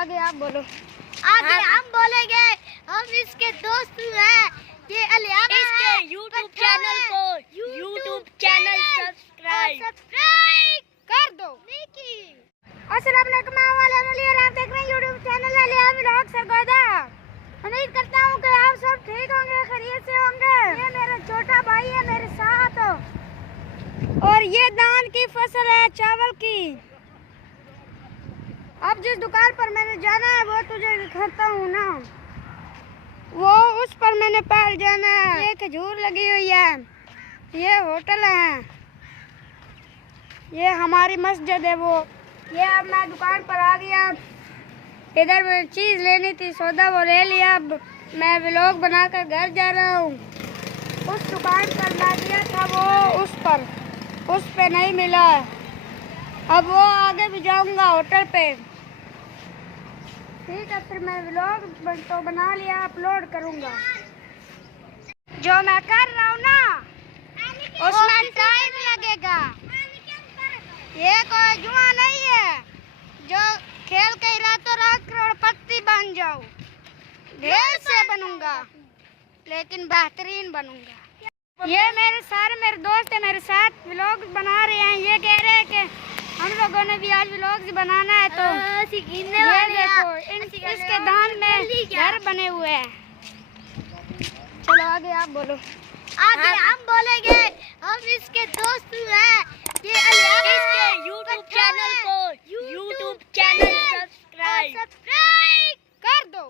आगे आप बोलो। आगे हम बोलेंगे, हम इसके दोस्त हैं। ये अलियाना इसके YouTube चैनल को YouTube चैनल सब्सक्राइब कर दो। अस्सलाम वालेकुम, और आप देख रहे हैं YouTube चैनल अलिया व्लॉग सरगोदा। उम्मीद करता हूँ कि आप सब ठीक होंगे, खैरियत से होंगे। ये मेरा छोटा भाई है मेरे साथ, और ये धान की फसल है, चावल की। अब जिस दुकान पर मैंने जाना है वो तुझे दिखाता हूँ ना, वो उस पर मैंने पहले जाना है। ये खजूर लगी हुई है, ये होटल है, ये हमारी मस्जिद है। वो ये अब मैं दुकान पर आ गया। इधर मैं चीज़ लेनी थी, सौदा वो ले लिया। अब मैं व्लॉग बनाकर घर जा रहा हूँ। उस दुकान पर मैं गया था, वो उस पे नहीं मिला। अब वो आगे भी जाऊँगा होटल पे। ठीक है, फिर मैं व्लॉग तो बना लिया, अपलोड करूँगा। जो मैं कर रहा हूँ ना, उसमें टाइम लगेगा। ये कोई जुआ नहीं है जो खेल के रातों रात करोड़पति बन जाऊं। ढेर से बनूंगा, लेकिन बेहतरीन बनूंगा। ये मेरे दोस्त है, मेरे साथ व्लॉग बना रहे हैं। ये कह रहे हैं कि हम लोगों ने भी आज व्लॉग बनाना है, तो ये देखो इसके दान में घर बने हुए हैं। चलो आगे आप बोलो। आगे हम बोलेंगे, हम इसके दोस्त हैं। ये इसके YouTube चैनल को YouTube चैनल सब्सक्राइब कर दो।